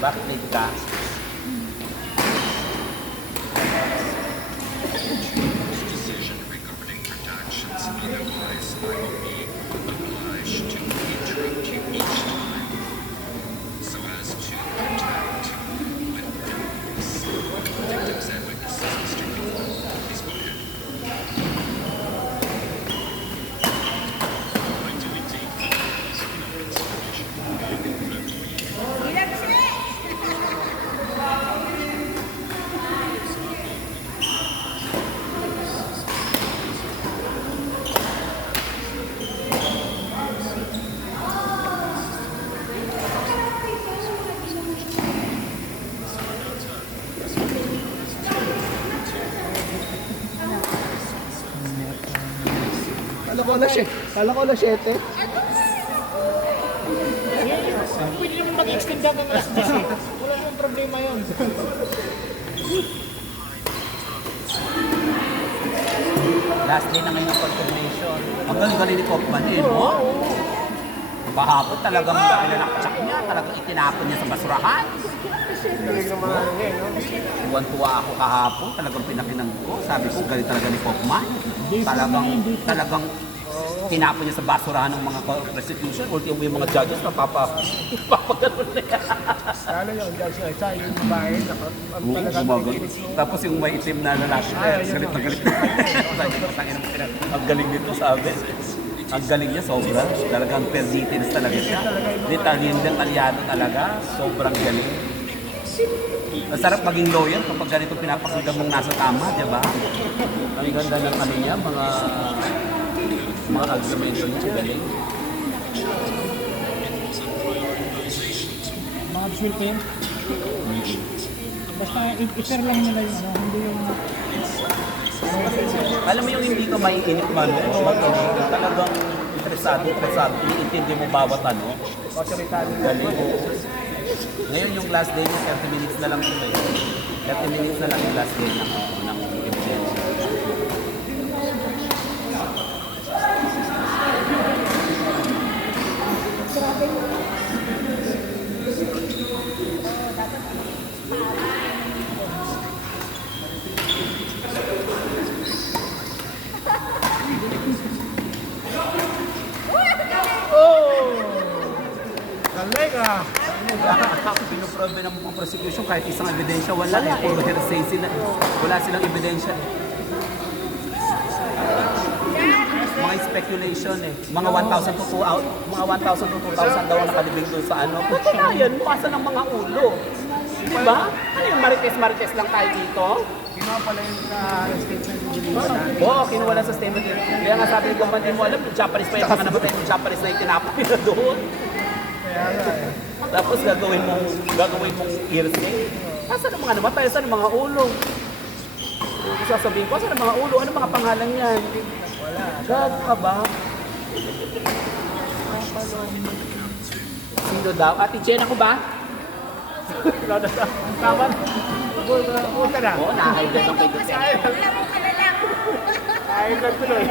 Bakit late ka? Decision regarding productions otherwise I will be obliged to interrupt you each time so as to protect witnesses. Victims and witnesses, Mr. Cole. Please go ahead. I do indeed recognize in our consideration being incredibly Kala ko na 7. Pwede naman mag-extend hanggang alas 10 eh. Wala namang problema yun. Last day na ngayon ng confirmation. Ang galing ni Kaufman eh, no? Kahapon talagang pinanakchak niya, talagang itinapon niya sa basurahan. Tuwan-tuwa ako kahapon, talagang pinakinang ko. Sabi ko, galing talaga ni Kaufman. Talagang tinapon niya sa basurahan ng mga prosecution. Ultimo yung mga judges, papagano'n na yan. Lalo yung judge na isa, yung babae, Tapos yung may itim na lalaki, galit na galit. Sabi ko, ang galing nito, sabi. Ang galing niya, sobra. Talagang pernitinous talaga siya. Detalyado talaga. Sobrang galing. Masarap maging lawyer kapag ganito pinapakinggan mong nasa tama, di ba? Ang ganda ng ano niya, mga argumento niya, galing. mga absultin. Basta i-share lang nila yung ano, hindi yung... Alam mo yung hindi ka maiinip man, talagang interesado, iintindi mo bawat ano. Galing. Ngayon yung last day niya, 30 minutes na lang ito eh. 30 minutes na lang yung last day ng evidence. Galing ah! Pinoprobe ng mga prosecution kahit isang ebidensya wala eh. Puro hearsay sila. Wala silang ebidensya eh. Mga speculation eh. Mga 1,000 to 2,000 daw ang nakalibing doon sa ano. Kung yan, pasa ng mga ulo. Diba? Ano yung marites lang tayo dito? Kinuha pala yung statement ng Oo, kinuwala sa statement. Kaya nga sabi ko, hindi mo alam, yung Japanese pa yung mga namatay, yung Japanese na itinapon nila doon. Tapos gagawin mong hearsay. Saan ang mga namatay? Saan ang mga ulo? Sasabihin ko, saan ang mga ulo? Ano mga pangalan yan? Wala. Gago ka ba? Sino daw? Ate Jen, ako ba? Tama? Puta na. Oo, nakahigad ng kay Duterte. Ay, tuloy.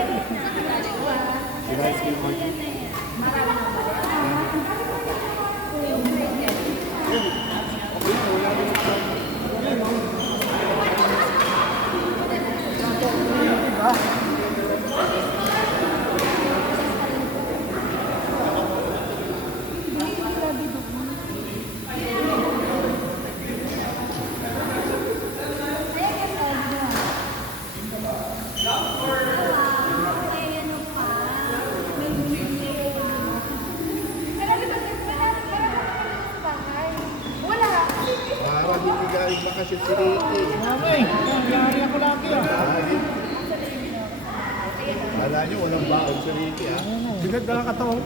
Para hindi galing bakasyon si Ricky. Mamay, nangyari ako lagi ah. Wala nyo, walang baon si Ricky ha. Bigat na lang katawan.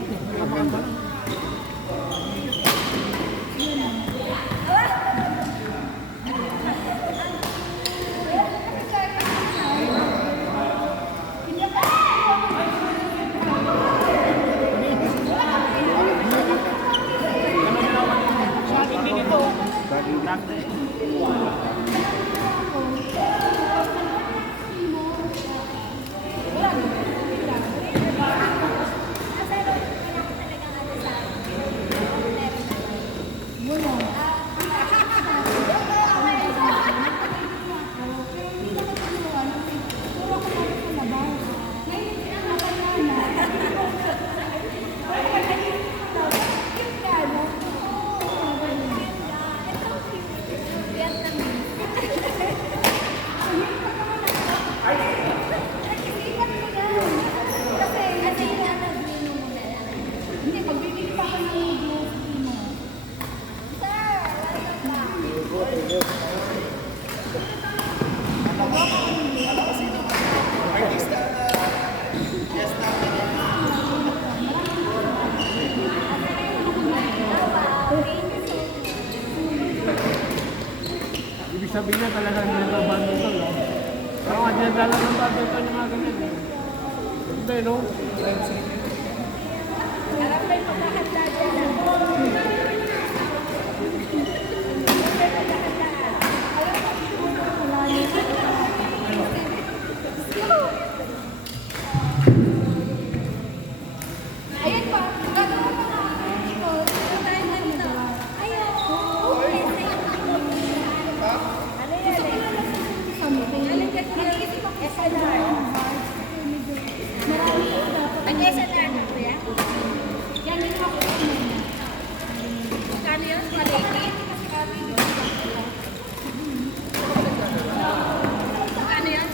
dinadala ng tatay ko ng mga ganyan. Hindi, no? Ayun po, gagawa ko na ito. Ito tayo na ito. Ayun. Ano yan eh? Alin ka ko nag-isip ako SNR. Ang SNR na kuya? Yan yung ako. Kano yun? Maliki? Kano yun?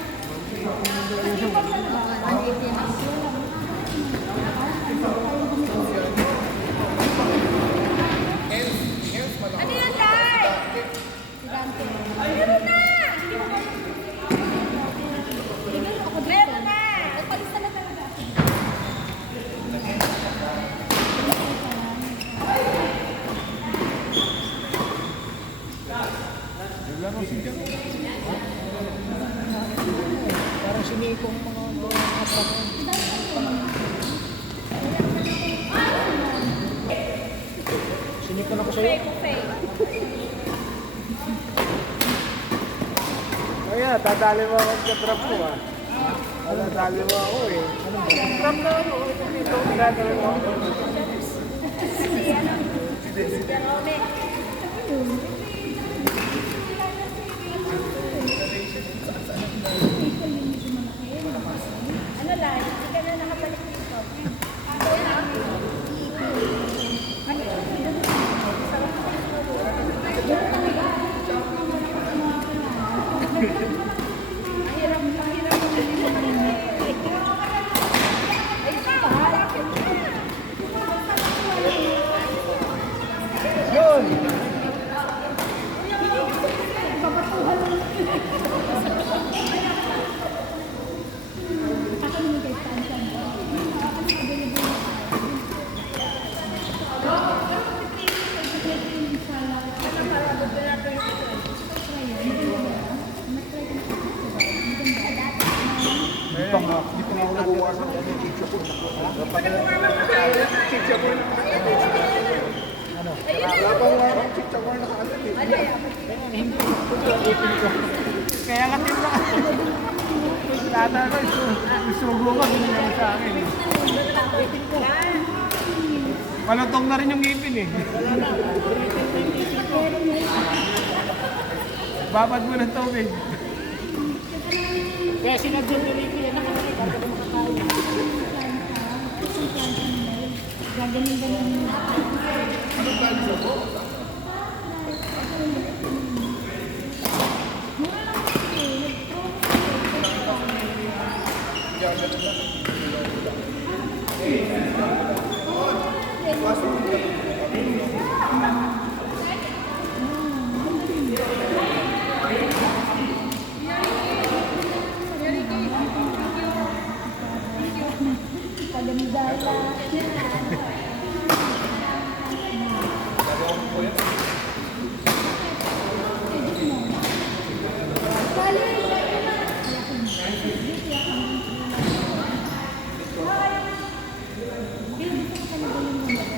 Ano yan, Lai? Meron na! Meron na! Nagpalista na talaga. Parang sinikong mga kapag. Sinikon ako sa'yo. Buffet. Kaya, dadali mo ako sa trap ko ah. Dadali mo ako eh. Trap na ano? Ito, ginagawin mo. Si Jerome. Ano, Lai? Hindi ka na nakabalik dito. Ano yan? Mahirap mo. Ayun na, malapit na. Yun! Hindi pa nga ako nagawa sa Kaya nga tinla ka. Tata ko, susubo ko, binigyan sa akin. Malutong na rin yung ngipin eh. Babad mo ng tubig. Kaya sinadyo ni Ricky yan naman rin. Gagaling-galing.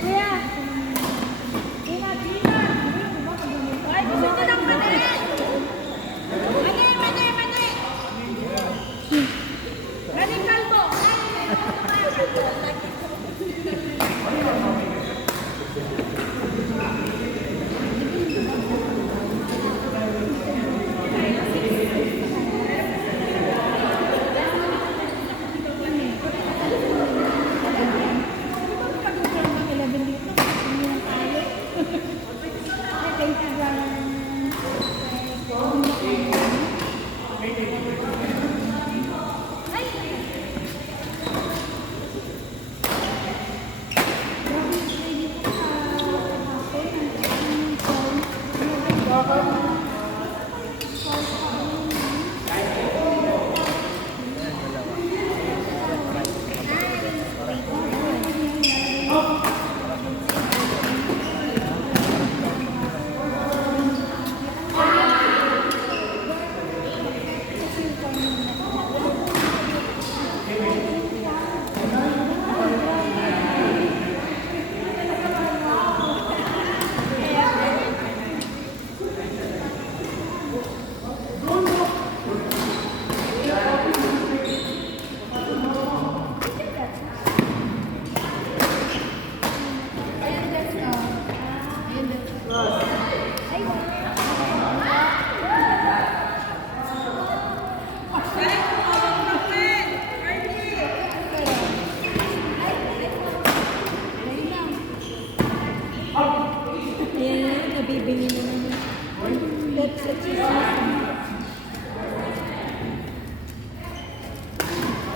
Kuya,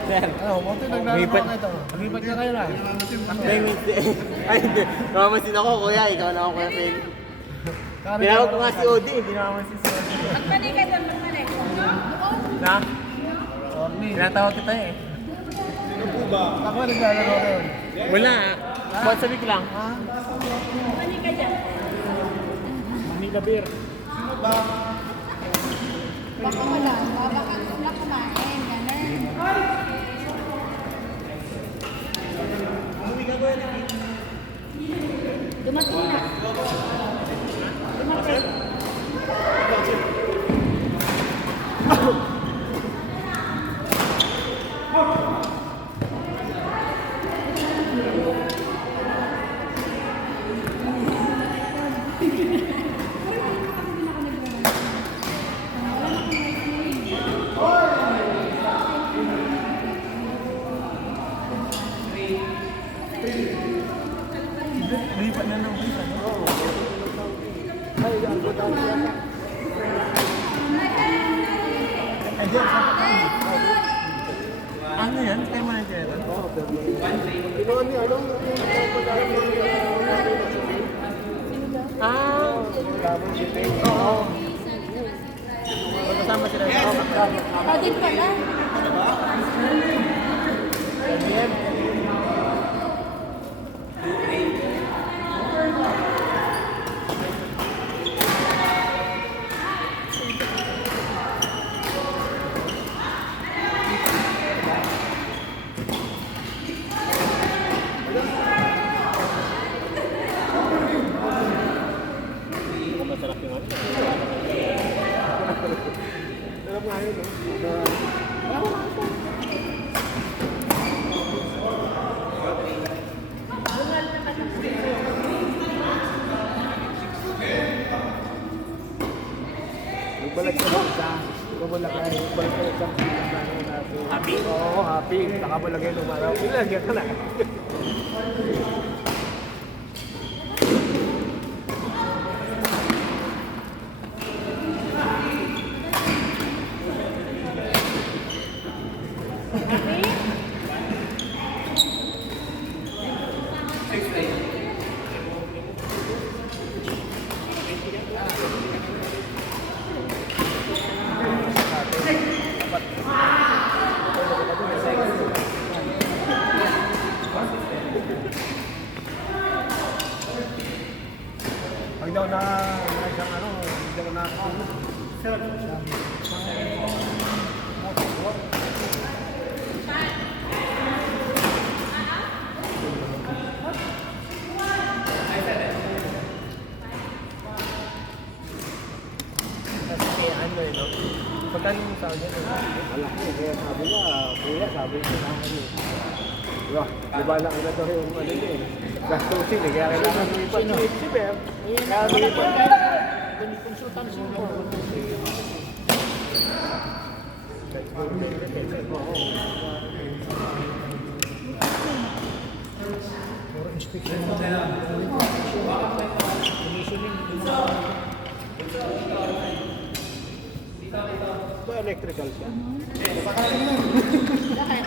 Ano, konti naglalaro ito. Lipat ka kayo na. Ay, hindi. Namamansin ako, kuya. Ikaw na ako, kuya Phil. Tinawag ko nga si Odi. Hindi namamansin si Odi. Magmali ka doon, magmali. Na? Tinatawag kita eh. Ako naglalaro kayo. Wala. Once a week lang. Magmali ka dyan. Manila beer. Baka wala, baka na kumain, gano'n. Dumating na. Dumating. Lipat na ng visa. Ay, diyan sa ano yan? Kaya mo na dyan? Ah! Oo. Kasama sila. Audit pala. Balik ka sa Bumulakay. Balik ka sa Happy? Oo, happy. Nakabalagay ng araw. Ilan, yan ka na. Pag daw na isang ano, hindi daw na Kasi ano eh, no? Pagkano yung tawag yan? malaki. Kaya sabi niya, kuya, sabi niya sa akin eh. Diba? Diba lang na daw yung ano niya eh. Gastusin eh. Kaya kailangan lumipat. Si Beb. Kaya lumipat. Consultancy mo. Ba electrical siya? Bakit?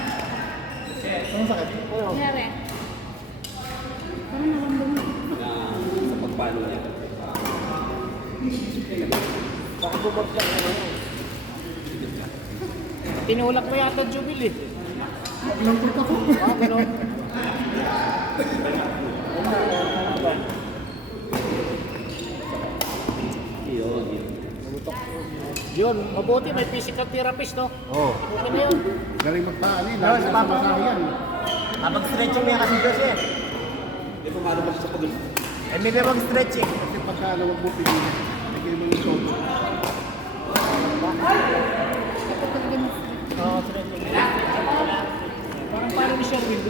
Ano sakit? Ano? Nangyari? Parang naramdaman. Sa pagpano niya. Baka bumagsak na ano? Tinulak mo yata Jubilee. Nampurt ako. Yun, mabuti may physical therapist, no? Oo. Okay na yun. Galing magpaano eh. Lalo sa pamasahe yan. Habang stretching mo yan kasi Diyos eh. Hindi pa paano kasi sa pag Hindi na mag-stretching. Kasi pagka ano, wag mo pigilan. Nagiging mo yung coach. Ito talaga mas Oo, stretching. Parang paano ni Sherwin,